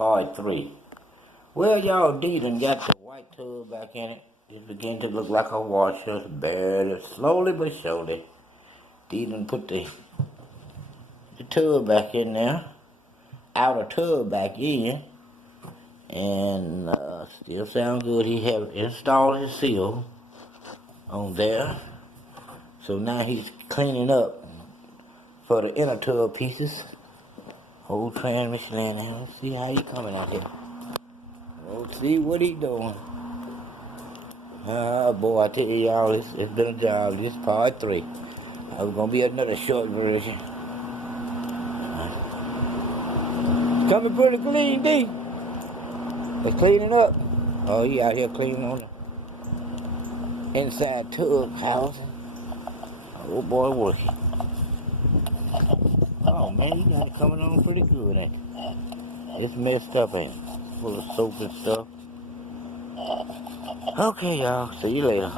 Part 3. Well, y'all, Dee done got the white tub back in it. It began to look like a washer, barely, slowly but surely. Dee done put the tub back in there, outer tub back in, and still sound good. He have installed his seal on there. So now he's cleaning up for the inner tub pieces. Whole transmission in there. Let's see how he coming out here. Let's see what he doing. Boy, I tell y'all, it's been a job. This part 3. It's gonna be another short version. It's coming pretty clean, D. They're cleaning up. Oh, he out here cleaning on the inside tub house. Oh boy, working. Oh man, you got it coming on pretty good, ain't it? It's messed up, ain't it? Full of soap and stuff. Okay, y'all. See you later.